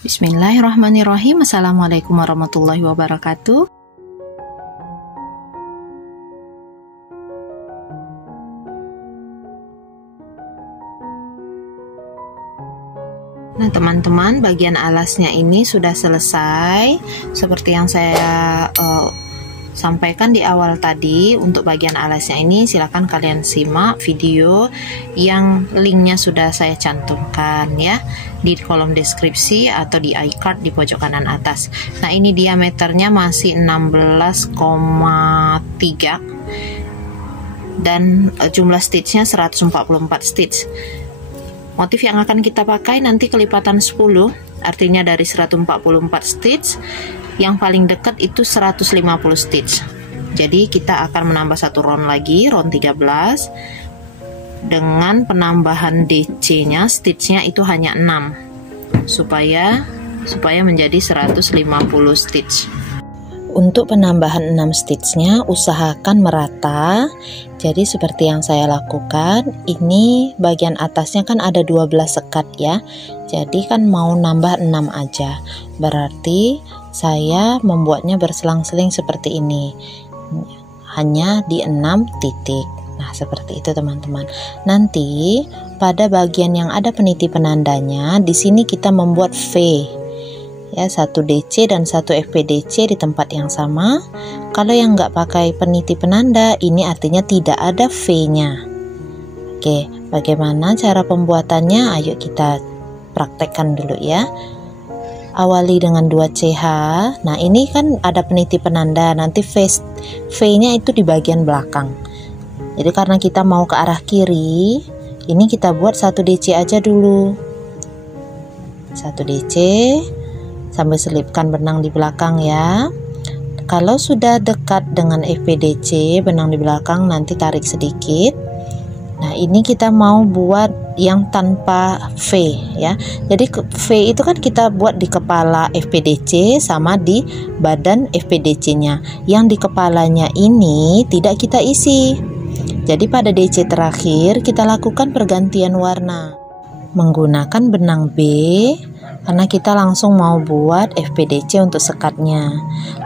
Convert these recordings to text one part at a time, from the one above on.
Bismillahirrahmanirrahim. Assalamualaikum warahmatullahi wabarakatuh. Nah teman-teman, bagian alasnya ini sudah selesai seperti yang saya sampaikan di awal tadi. Untuk bagian alasnya ini silahkan kalian simak video yang linknya sudah saya cantumkan ya di kolom deskripsi atau di iCard di pojok kanan atas. Nah ini diameternya masih 16,3 dan jumlah stitchnya 144 stitch. Motif yang akan kita pakai nanti kelipatan 10, artinya dari 144 stitch yang paling dekat itu 150 stitch. Jadi kita akan menambah satu round lagi, round 13, dengan penambahan DC nya stitchnya itu hanya 6 supaya menjadi 150 stitch. Untuk penambahan 6 stitchnya usahakan merata. Jadi seperti yang saya lakukan, ini bagian atasnya kan ada 12 sekat ya, jadi kan mau nambah 6 aja, berarti saya membuatnya berselang-seling seperti ini, hanya di 6 titik. Nah seperti itu teman-teman. Nanti pada bagian yang ada peniti penandanya, di sini kita membuat V ya, 1 DC dan 1 FPDC di tempat yang sama. Kalau yang nggak pakai peniti penanda, ini artinya tidak ada V-nya. Oke, bagaimana cara pembuatannya? Ayo kita praktekkan dulu ya. Awali dengan 2 CH. Nah ini kan ada peniti penanda, nanti V-nya itu di bagian belakang. Jadi karena kita mau ke arah kiri, ini kita buat 1 DC aja dulu. 1 DC sambil selipkan benang di belakang ya. Kalau sudah dekat dengan FPDC benang di belakang, nanti tarik sedikit. Nah ini kita mau buat yang tanpa V ya. Jadi V itu kan kita buat di kepala FPDC sama di badan FPDC nya. Yang di kepalanya ini tidak kita isi. Jadi pada DC terakhir kita lakukan pergantian warna menggunakan benang B, karena kita langsung mau buat FPDC untuk sekatnya.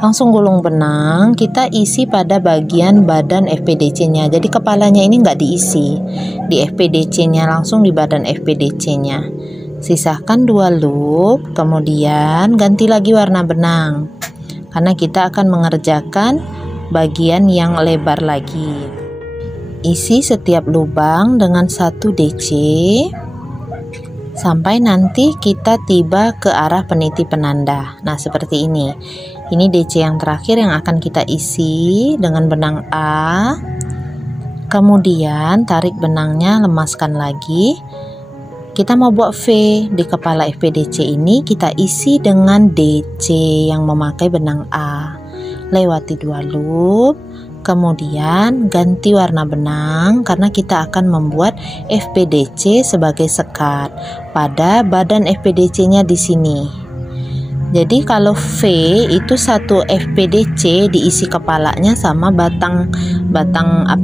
Langsung gulung benang, kita isi pada bagian badan FPDC nya. Jadi kepalanya ini nggak diisi di FPDC nya, langsung di badan FPDC nya. Sisakan 2 loop, kemudian ganti lagi warna benang, karena kita akan mengerjakan bagian yang lebar lagi. Isi setiap lubang dengan 1 DC sampai nanti kita tiba ke arah peniti penanda. Nah seperti ini. Ini DC yang terakhir yang akan kita isi dengan benang A. Kemudian tarik benangnya, lemaskan lagi. Kita mau buat V di kepala FPDC ini, kita isi dengan DC yang memakai benang A. Lewati 2 loop. Kemudian ganti warna benang karena kita akan membuat FPDC sebagai sekat pada badan FPDC nya di sini. Jadi kalau V itu 1 FPDC diisi kepalanya sama batang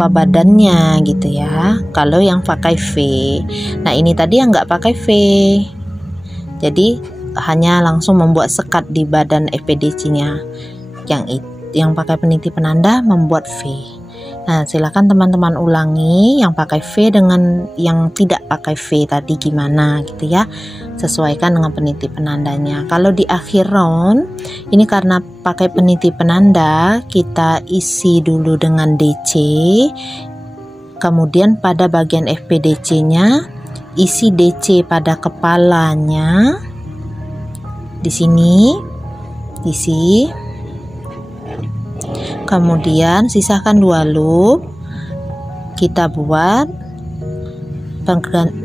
badannya gitu ya. Kalau yang pakai V. Nah ini tadi yang nggak pakai V. Jadi hanya langsung membuat sekat di badan FPDC nya. Yang pakai peniti penanda membuat V. Nah silakan teman-teman ulangi yang pakai V dengan yang tidak pakai V tadi gimana gitu ya, sesuaikan dengan peniti penandanya. Kalau di akhir round ini karena pakai peniti penanda, kita isi dulu dengan DC, kemudian pada bagian FPDC nya isi DC pada kepalanya di sini, isi. Kemudian sisakan 2 loop, kita buat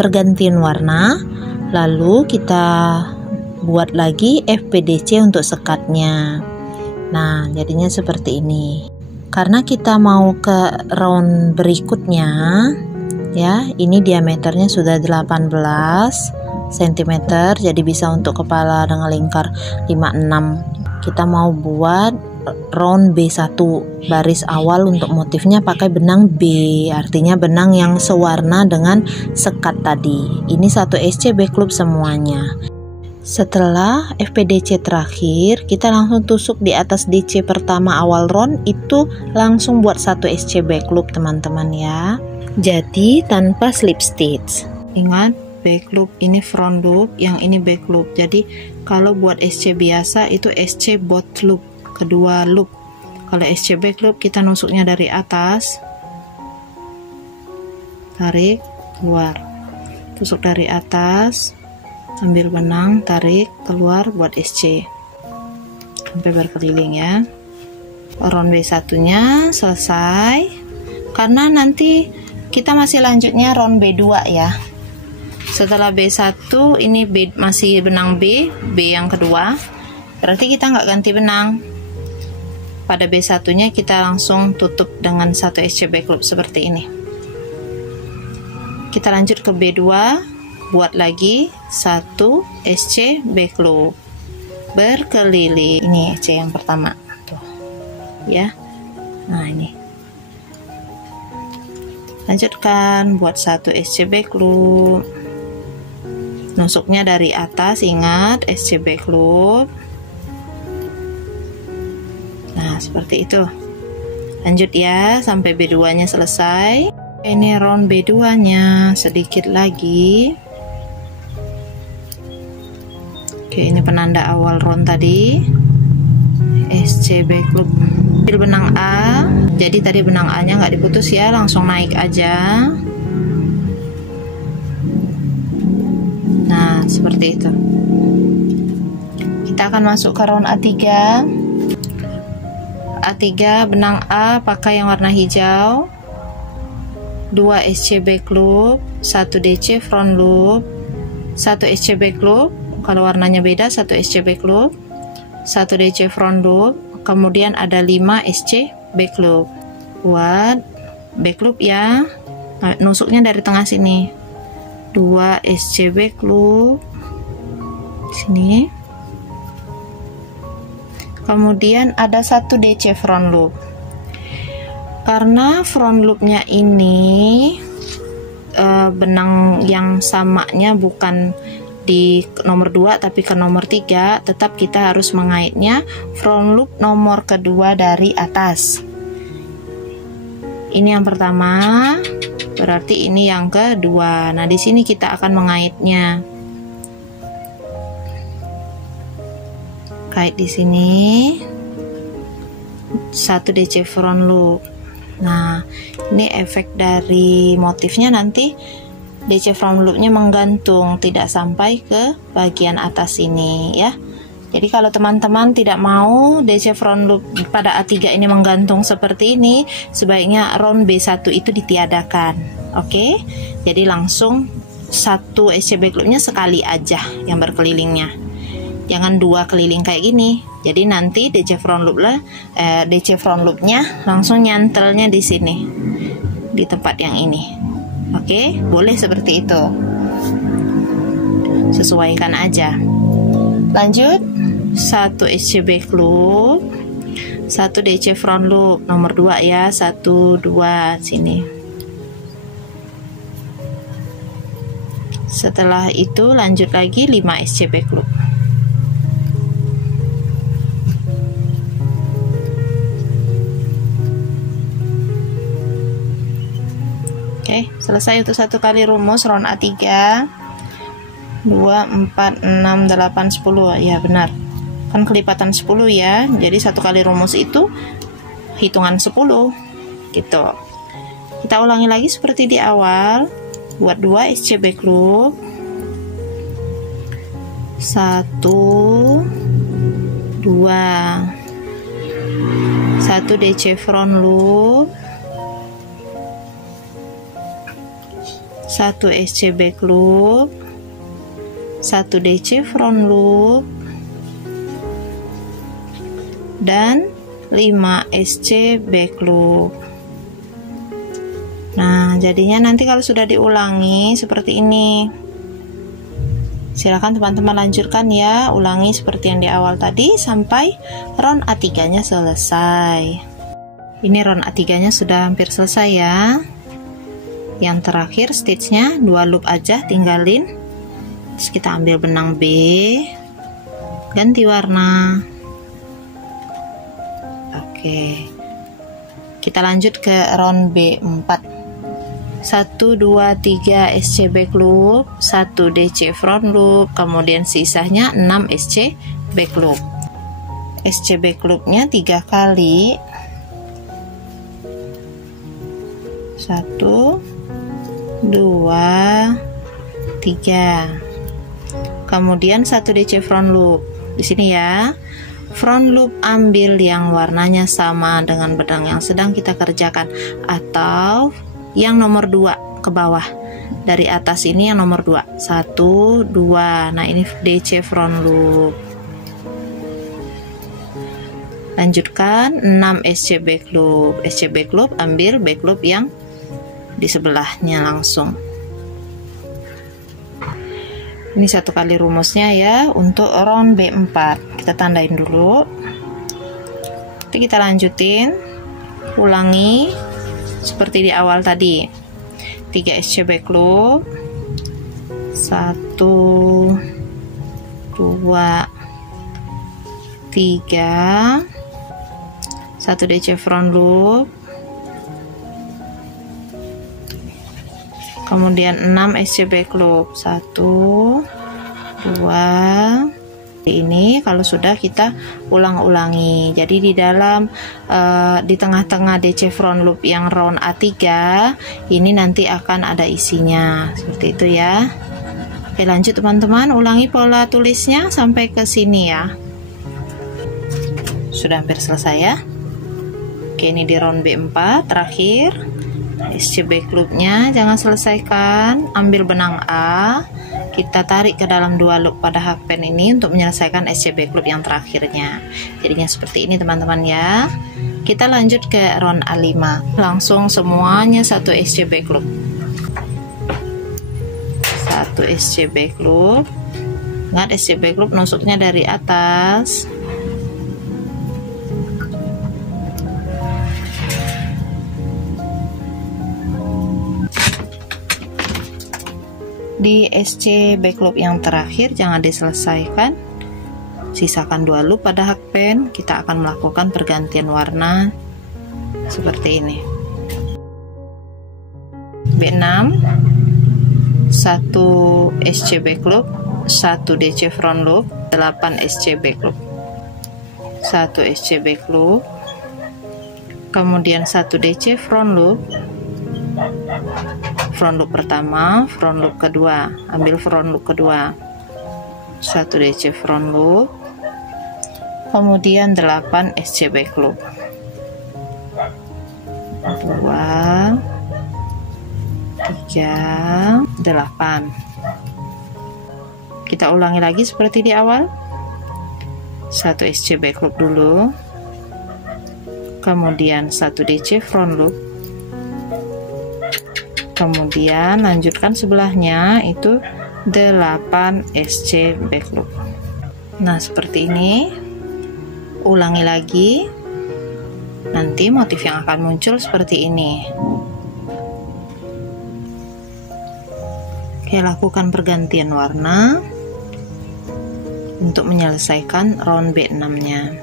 pergantian warna, lalu kita buat lagi FPDC untuk sekatnya. Nah jadinya seperti ini. Karena kita mau ke round berikutnya ya, ini diameternya sudah 18 cm, jadi bisa untuk kepala dengan lingkar 56. Kita mau buat round B1 baris awal. Untuk motifnya pakai benang B, artinya benang yang sewarna dengan sekat tadi. Ini 1 SC backlop semuanya. Setelah FPDC terakhir, kita langsung tusuk di atas DC pertama awal round, itu langsung buat satu SC back loop teman-teman ya. Jadi tanpa slip stitch. Ingat, back loop ini front loop, yang ini back loop. Jadi kalau buat SC biasa itu SC both loop, kedua loop. Kalau SC back loop kita nusuknya dari atas, tarik, keluar, tusuk dari atas, ambil benang, tarik, keluar, buat SC sampai berkeliling ya. Round B1 nya selesai. Karena nanti kita masih lanjutnya round B2 ya. Setelah B1 ini masih benang B yang kedua, berarti kita nggak ganti benang. Pada B1 nya kita langsung tutup dengan satu SC back loop seperti ini. Kita lanjut ke B2, buat lagi satu SC back loop berkeliling. Ini SC yang pertama tuh ya. Nah ini lanjutkan, buat satu SC back loop, nusuknya dari atas, ingat SC back loop. Nah seperti itu. Lanjut ya sampai B2 nya selesai. Ini round B2 nya sedikit lagi. Oke, ini penanda awal round tadi, SC back loop. Ambil benang A, jadi tadi benang A nya nggak diputus ya, langsung naik aja. Nah seperti itu. Kita akan masuk ke round A3. A3 benang A pakai yang warna hijau, 2 SC back loop, 1 DC front loop, 1 SC back loop. Kalau warnanya beda, 1 SC back loop, 1 DC front loop, kemudian ada 5 SC back loop. Buat back loop ya, nusuknya dari tengah sini, 2 SC back loop sini, kemudian ada 1 DC front loop. Karena front loopnya ini benang yang samanya bukan di nomor 2 tapi ke nomor 3, tetap kita harus mengaitnya front loop nomor kedua dari atas. Ini yang pertama, berarti ini yang kedua. Nah di sini kita akan mengaitnya. Kait di sini 1 DC front loop. Nah ini efek dari motifnya, nanti DC front loopnya menggantung, tidak sampai ke bagian atas ini ya. Jadi kalau teman-teman tidak mau DC front loop pada A3 ini menggantung seperti ini, sebaiknya round B1 itu ditiadakan. Oke, jadi langsung satu SC back loopnya sekali aja yang berkelilingnya, jangan 2 keliling kayak gini. Jadi nanti DC front loopnya langsung nyantelnya di sini, di tempat yang ini. Oke, boleh seperti itu, sesuaikan aja. Lanjut, 1 SC back loop, 1 DC front loop nomor 2 ya, 1 2 sini. Setelah itu lanjut lagi 5 SC back loop. Oke, selesai untuk 1 kali rumus round A3. 2, 4, 6, 8, 10. Ya benar, kan kelipatan 10 ya. Jadi 1 kali rumus itu hitungan 10 gitu. Kita ulangi lagi seperti di awal. Buat 2 SC back loop, 1 2, 1 DC front loop, 1 SC back loop, 1 DC front loop, dan 5 SC back loop. Nah jadinya nanti kalau sudah diulangi seperti ini, silakan teman-teman lanjutkan ya, ulangi seperti yang di awal tadi sampai round A3 nya selesai. Ini round A3 nya sudah hampir selesai ya. Yang terakhir stitchnya 2 loop aja, tinggalin. Terus kita ambil benang B, ganti warna. Oke, kita lanjut ke round B4. 1, 2, 3 SC back loop, 1 DC front loop, kemudian sisanya 6 SC back loop. SC back loopnya 3 kali, 1, 2, 3. Kemudian 1 DC front loop. Di sini ya, front loop ambil yang warnanya sama dengan benang yang sedang kita kerjakan, atau yang nomor 2 ke bawah. Dari atas ini yang nomor 2, 1, 2. Nah, ini DC front loop. Lanjutkan 6 SC back loop. SC back loop ambil back loop yang di sebelahnya langsung. Ini 1 kali rumusnya ya untuk round B4. Kita tandain dulu. Tapi kita lanjutin, ulangi seperti di awal tadi. 3 SC back loop, 1, 2, 3, 1 DC front loop, kemudian 6 SC back loop, 1, 2. Ini kalau sudah kita ulang-ulangi. Jadi di dalam di tengah-tengah DC front loop yang round A3 ini nanti akan ada isinya seperti itu ya. Oke, lanjut teman-teman, ulangi pola tulisnya sampai ke sini ya. Sudah hampir selesai ya. Oke, ini di round B4 terakhir. SC back loopnya jangan selesaikan, ambil benang A, kita tarik ke dalam 2 loop pada hakpen ini untuk menyelesaikan SC back loop yang terakhirnya. Jadinya seperti ini teman-teman ya. Kita lanjut ke round A5, langsung semuanya 1 SC back loop, 1 SC back loop. Ingat, SC back loop nusuknya dari atas. Di SC back loop yang terakhir jangan diselesaikan, sisakan 2 loop pada hakpen. Kita akan melakukan pergantian warna seperti ini. B6, 1 SC back loop, 1 DC front loop, 8 SC back loop, 1 SC back loop, kemudian 1 DC front loop, front loop pertama, front loop kedua, ambil front loop kedua, 1 DC front loop, kemudian 8 SC back loop, 2, 3, 8. Kita ulangi lagi seperti di awal. 1 SC back loop dulu, kemudian 1 DC front loop, kemudian lanjutkan sebelahnya itu 8 SC back loop. Nah, seperti ini. Ulangi lagi, nanti motif yang akan muncul seperti ini. Oke, lakukan pergantian warna untuk menyelesaikan round B6 nya.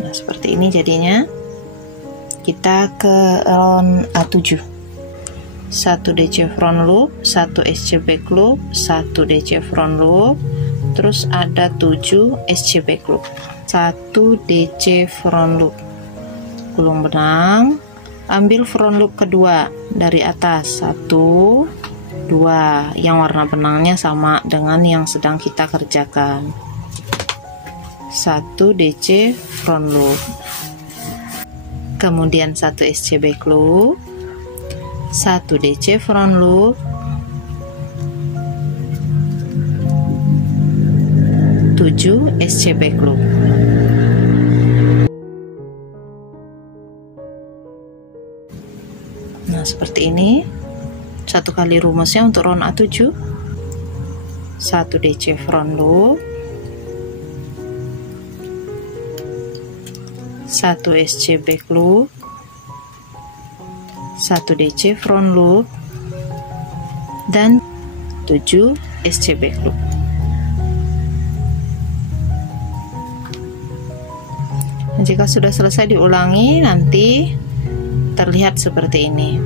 Nah, seperti ini jadinya. Kita ke round A7, 1 DC front loop, 1 SC back loop, 1 DC front loop, terus ada 7 SC back loop, 1 DC front loop, gulung benang, ambil front loop kedua dari atas, 1, 2, yang warna benangnya sama dengan yang sedang kita kerjakan, 1 DC front loop, kemudian 1 SC back loop, 1 DC front loop, 7 SC back loop. Nah, seperti ini. 1 kali rumusnya untuk round A7, 1 DC front loop, 1 SC back loop, 1 DC front loop, dan 7 SC back loop. Jika sudah selesai diulangi, nanti terlihat seperti ini.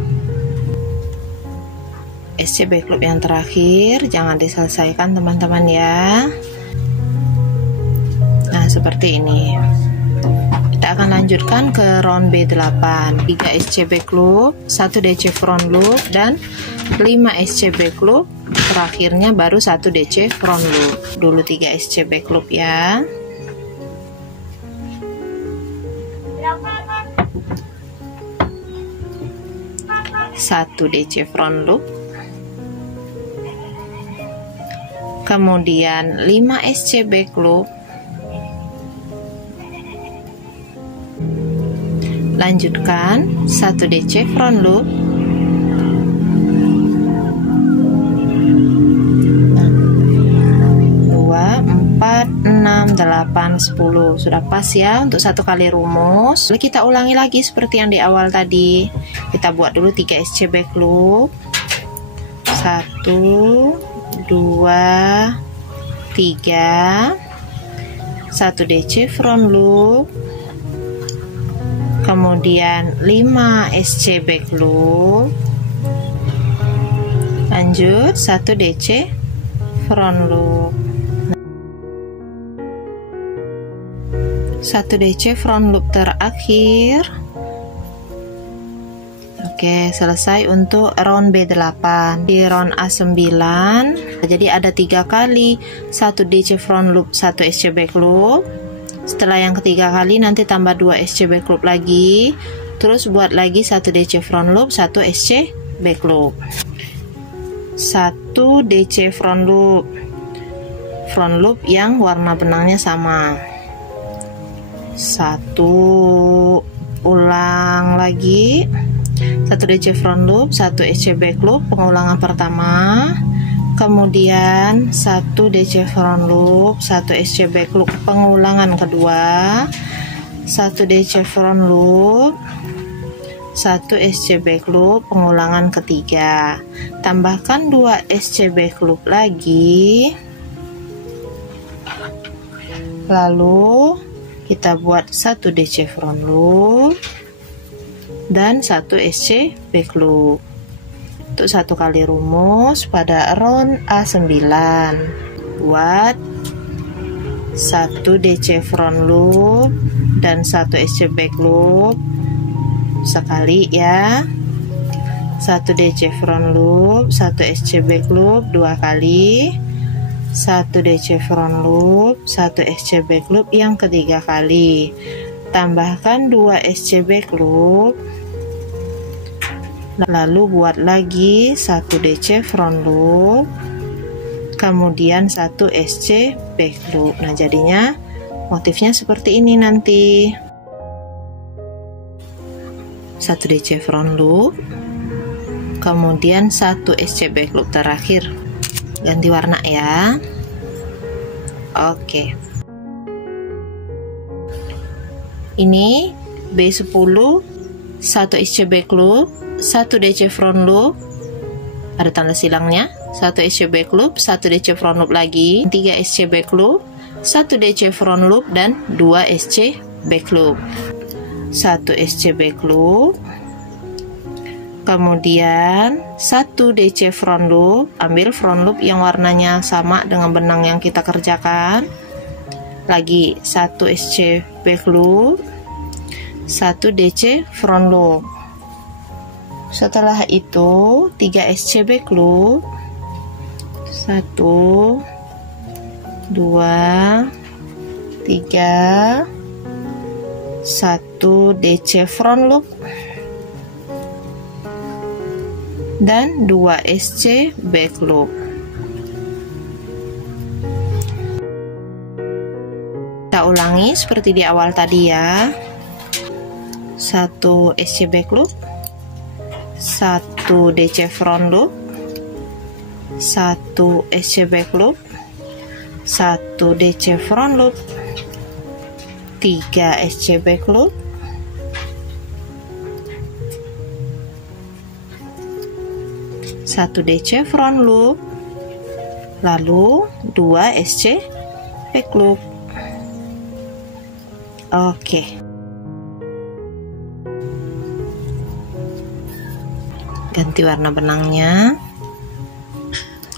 SC back loop yang terakhir jangan diselesaikan teman-teman ya. Nah, seperti ini. Kita akan lanjutkan ke round B8. 3 SC back loop, 1 DC front loop, dan 5 SC back loop. Terakhirnya baru 1 DC front loop. Dulu 3 SC back loop ya. Satu DC front loop, kemudian 5 SC back loop, lanjutkan 1 DC front loop, 6, 8, 10. Sudah pas ya untuk satu kali rumus. Lalu kita ulangi lagi seperti yang di awal tadi. Kita buat dulu 3 SC back loop. 1, 2, 3. 1 DC front loop. Kemudian 5 SC back loop. Lanjut 1 DC front loop. 1 DC front loop terakhir. Oke, selesai untuk round B8. Di round A9 jadi ada 3 kali 1 DC front loop, 1 SC back loop. Setelah yang ketiga kali nanti tambah 2 SC back loop lagi, terus buat lagi 1 DC front loop, 1 SC back loop. 1 DC front loop yang warna benangnya sama. 1, ulang lagi 1 DC front loop, 1 SC back loop pengulangan pertama, kemudian 1 DC front loop, 1 SC back loop pengulangan kedua, 1 DC front loop, 1 SC back loop pengulangan ketiga, tambahkan 2 SC back loop lagi, lalu kita buat 1 DC front loop dan 1 SC back loop. Untuk satu kali rumus pada round A9, buat 1 DC front loop dan 1 SC back loop sekali ya. 1 DC front loop, 1 SC back loop 2 kali. 1 DC front loop, 1 SC back loop yang ketiga kali, tambahkan 2 SC back loop, lalu buat lagi 1 DC front loop, kemudian 1 SC back loop. Nah, jadinya motifnya seperti ini nanti. 1 DC front loop, kemudian 1 SC back loop terakhir. Ganti warna ya. Oke. Ini B10, 1 SC back loop, 1 DC front loop, ada tanda silangnya, 1 SC back loop, 1 DC front loop lagi, 3 SC back loop, 1 DC front loop, dan 2 SC back loop. 1 SC back loop, kemudian 1 DC front loop, ambil front loop yang warnanya sama dengan benang yang kita kerjakan, lagi 1 SC back loop, 1 DC front loop. Setelah itu 3 SC back loop, 1, 2, 3, 1 DC front loop dan 2 SC back loop. Kita ulangi seperti di awal tadi ya. 1 SC back loop, 1 DC front loop, 1 SC back loop, 1 DC front loop, 3 SC back loop, 1 DC front loop, lalu 2 SC back loop. Oke. ganti warna benangnya.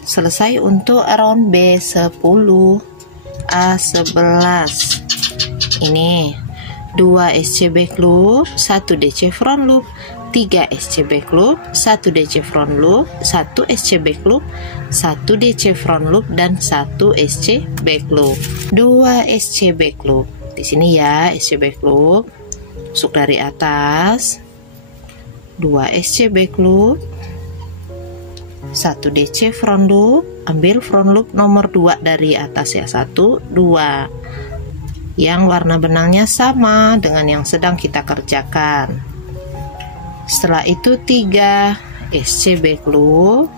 Selesai untuk round B10, A11. Ini 2 SC back loop, 1 DC front loop, 3 SC back loop, 1 DC front loop, 1 SC back loop, 1 DC front loop, dan 1 SC back loop. 2 SC back loop. Di sini ya, SC back loop. Masuk dari atas. 2 SC back loop, 1 DC front loop, ambil front loop nomor 2 dari atas ya, 1, 2, yang warna benangnya sama dengan yang sedang kita kerjakan. Setelah itu 3 SC back loop,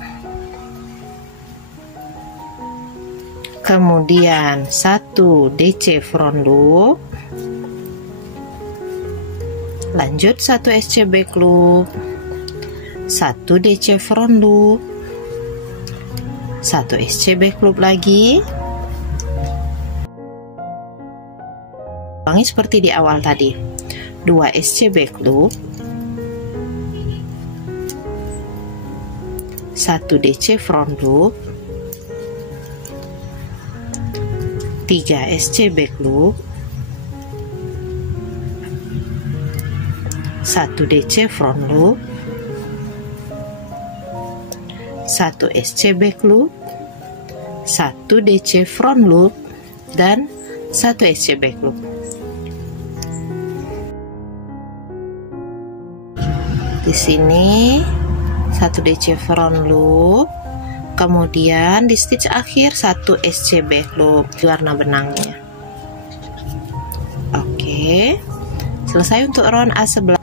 kemudian 1 DC front loop, lanjut 1 SC back loop, 1 DC front loop, 1 SC back loop lagi. Ulangi seperti di awal tadi. 2 SC back loop, 1 DC front loop, 3 SC back loop, 1 DC front loop, 1 SC back loop, 1 DC front loop, dan 1 SC back loop. Di sini 1 DC front loop, kemudian di stitch akhir 1 SC back loop di warna benangnya. Oke, selesai untuk round A11.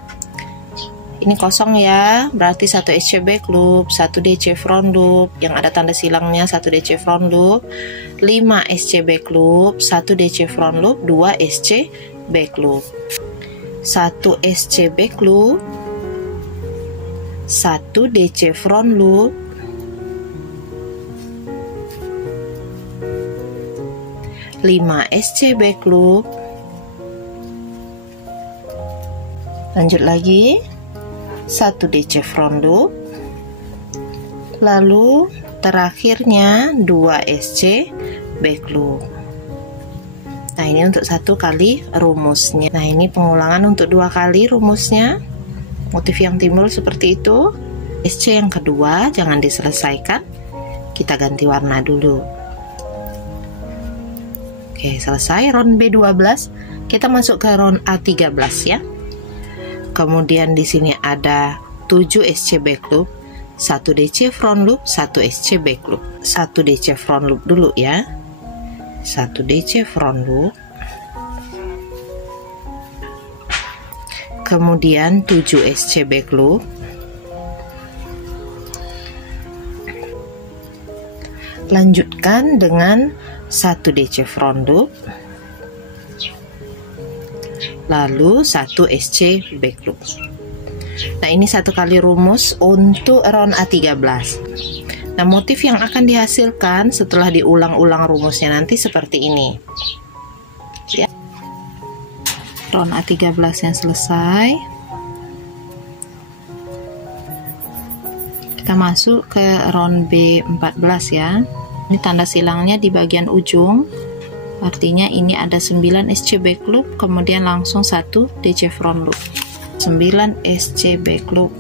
Ini kosong ya, berarti 1 SC back loop, 1 DC front loop yang ada tanda silangnya, 1 DC front loop, 5 SC back loop, 1 DC front loop, 2 SC back loop, 1 SC back loop, 1 DC front loop, 5 SC back loop, lanjut lagi 1 DC front loop, lalu terakhirnya 2 SC back loop. Nah, ini untuk 1 kali rumusnya. Nah, ini pengulangan untuk 2 kali rumusnya. Motif yang timbul seperti itu. SC yang kedua jangan diselesaikan, kita ganti warna dulu. Oke, selesai round B12. Kita masuk ke round A13 ya. Kemudian di sini ada 7 SC back loop, 1 DC front loop, 1 SC back loop. 1 DC front loop dulu ya. 1 DC front loop, kemudian 7 SC back loop, lanjutkan dengan 1 DC front loop, lalu 1 SC back loop. Nah, ini 1 kali rumus untuk round A13. Nah, motif yang akan dihasilkan setelah diulang-ulang rumusnya nanti seperti ini ya. Round A13 yang selesai, kita masuk ke round B14 ya. Ini tanda silangnya di bagian ujung, artinya ini ada 9 SC back loop, kemudian langsung 1 DC front loop, 9 SC back loop,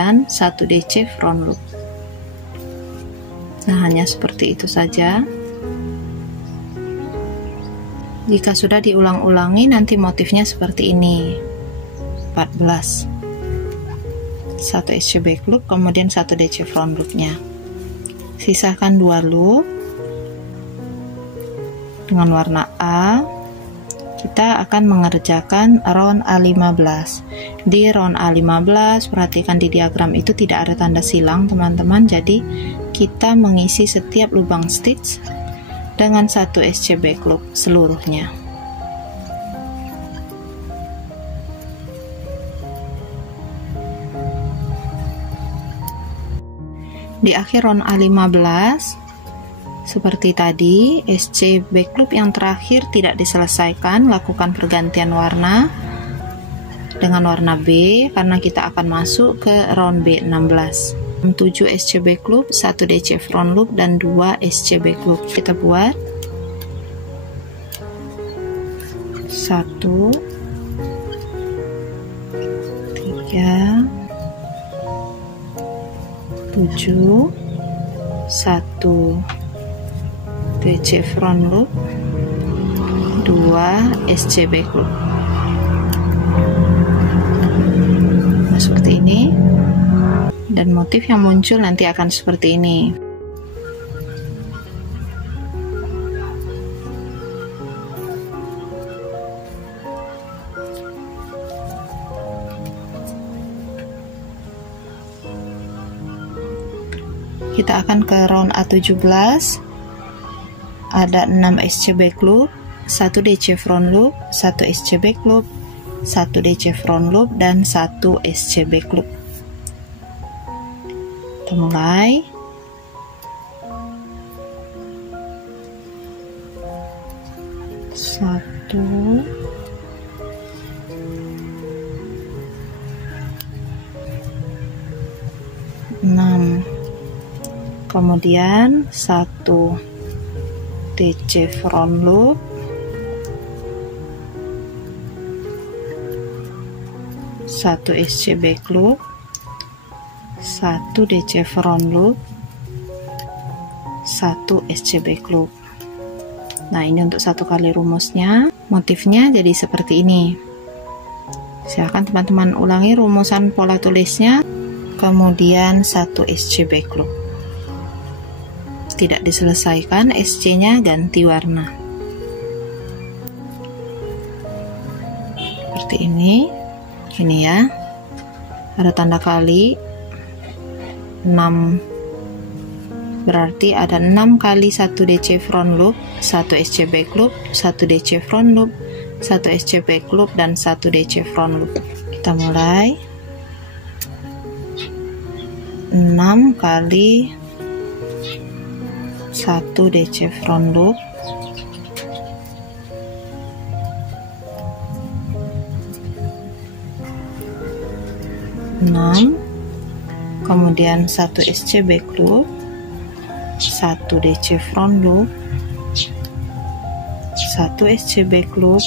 dan 1 DC front loop. Nah, hanya seperti itu saja. Jika sudah diulang-ulangi, nanti motifnya seperti ini. 14, 1 SC back loop, kemudian 1 DC front loopnya. Sisakan 2 loop dengan warna A. Kita akan mengerjakan round A15. Di round A15, perhatikan di diagram itu tidak ada tanda silang teman-teman, jadi kita mengisi setiap lubang stitch dengan 1 SC back loop seluruhnya. Di akhir round A15, Seperti tadi, SC back loop yang terakhir tidak diselesaikan, lakukan pergantian warna dengan warna B karena kita akan masuk ke round B16. 7 SC back loop, 1 DC front loop, dan 2 SC back loop. Kita buat 1, 3, 7, 1 DC front loop, 2 SC back loop. Nah, seperti ini, dan motif yang muncul nanti akan seperti ini. Kita akan ke round A17. Ada 6 SC back loop, 1 DC front loop, 1 SC back loop, 1 DC front loop, dan 1 SC back loop. Kita mulai. Satu, enam, kemudian 1 DC front loop, 1 SC back loop, 1 DC front loop, 1 SC back loop. Nah, ini untuk satu kali rumusnya. Motifnya jadi seperti ini. Silahkan teman-teman ulangi rumusan pola tulisnya. Kemudian 1 SC back loop. Tidak diselesaikan, SC-nya ganti warna. Seperti ini. Ini ya. Ada tanda kali 6. Berarti ada 6 kali 1 DC front loop, 1 SC back loop, 1 DC front loop, 1 SC back loop, dan 1 DC front loop. Kita mulai. 6 kali 1 DC front loop, 6, kemudian 1 SC back loop, 1 DC front loop, 1 SC back loop,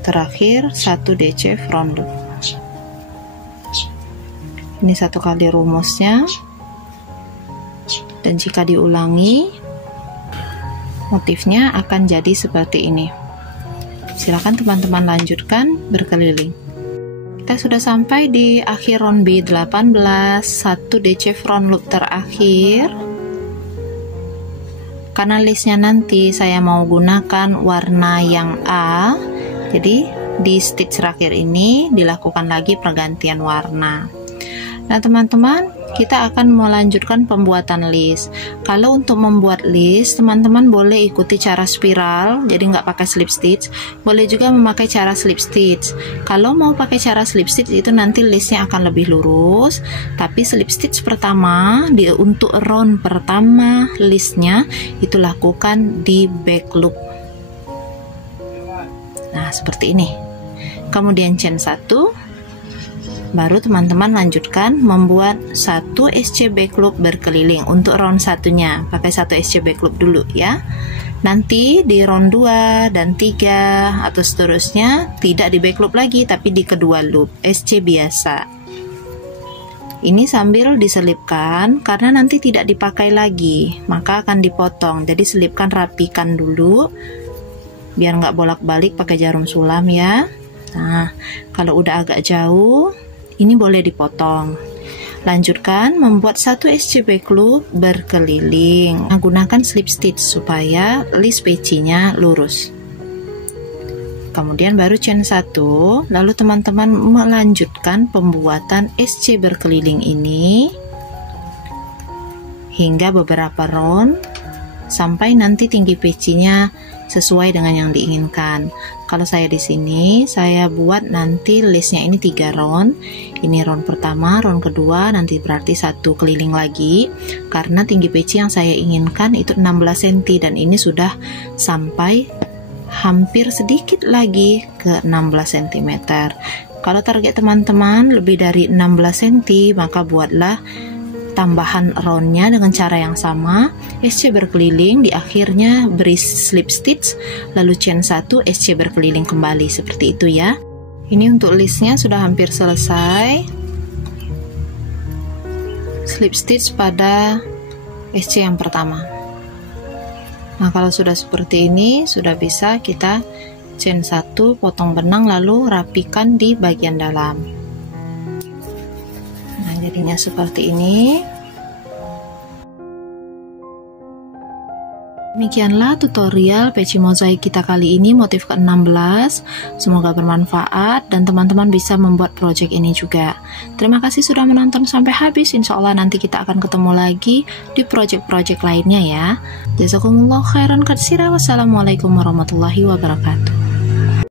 terakhir 1 DC front loop. Ini satu kali rumusnya, dan jika diulangi motifnya akan jadi seperti ini. Silakan teman-teman lanjutkan berkeliling. Kita sudah sampai di akhir round B18, 1 DC front loop terakhir. Karena listnya nanti saya mau gunakan warna yang A, jadi di stitch terakhir ini dilakukan lagi pergantian warna. Nah teman-teman, kita akan melanjutkan pembuatan list. Kalau untuk membuat list, teman-teman boleh ikuti cara spiral, jadi nggak pakai slip stitch. Boleh juga memakai cara slip stitch. Kalau mau pakai cara slip stitch itu nanti listnya akan lebih lurus. Tapi slip stitch pertama, untuk round pertama listnya itu lakukan di back loop. Nah seperti ini. Kemudian chain 1. Baru teman-teman lanjutkan membuat 1 SC back loop berkeliling untuk round satunya. Pakai 1 SC back loop dulu ya. Nanti di round 2 dan 3 atau seterusnya tidak di back loop lagi, tapi di kedua loop SC biasa. Ini sambil diselipkan karena nanti tidak dipakai lagi, maka akan dipotong. Jadi selipkan, rapikan dulu biar nggak bolak-balik pakai jarum sulam ya. Nah, kalau udah agak jauh, ini boleh dipotong. Lanjutkan membuat 1 SC back loop berkeliling. Gunakan slip stitch supaya list pecinya lurus. Kemudian baru chain 1, lalu teman-teman melanjutkan pembuatan SC berkeliling ini hingga beberapa round sampai nanti tinggi pecinya sesuai dengan yang diinginkan. Kalau saya di sini, saya buat nanti listnya ini 3 round. Ini round pertama, round kedua, nanti berarti 1 keliling lagi. Karena tinggi peci yang saya inginkan itu 16 cm dan ini sudah sampai hampir sedikit lagi ke 16 cm. Kalau target teman-teman lebih dari 16 cm, maka buatlah tambahan roundnya dengan cara yang sama, SC berkeliling, di akhirnya beri slip stitch, lalu chain 1, SC berkeliling kembali, seperti itu ya. Ini untuk listnya sudah hampir selesai. Slip stitch pada SC yang pertama. Nah, kalau sudah seperti ini, sudah bisa kita chain 1, potong benang, lalu rapikan di bagian dalam. Jadinya seperti ini. Demikianlah tutorial peci mozaik kita kali ini, motif ke-16. Semoga bermanfaat dan teman-teman bisa membuat project ini juga. Terima kasih sudah menonton sampai habis. Insya Allah nanti kita akan ketemu lagi di project-project lainnya ya. Jazakumullah khairan katsira. Wassalamualaikum warahmatullahi wabarakatuh.